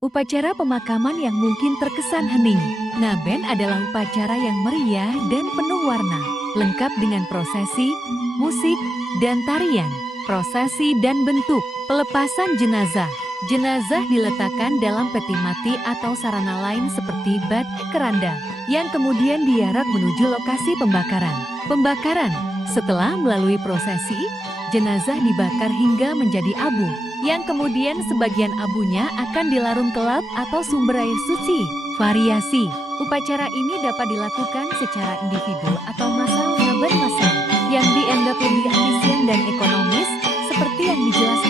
Upacara pemakaman yang mungkin terkesan hening. Ngaben adalah upacara yang meriah dan penuh warna, lengkap dengan prosesi, musik, dan tarian. Prosesi dan bentuk. Pelepasan jenazah. Jenazah diletakkan dalam peti mati atau sarana lain seperti bak keranda, yang kemudian diarak menuju lokasi pembakaran. Pembakaran. Setelah melalui prosesi, jenazah dibakar hingga menjadi abu, yang kemudian sebagian abunya akan dilarung ke laut atau sumber air suci. Variasi. Upacara ini dapat dilakukan secara individu atau massal, yang dianggap lebih efisien dan ekonomis, seperti yang dijelaskan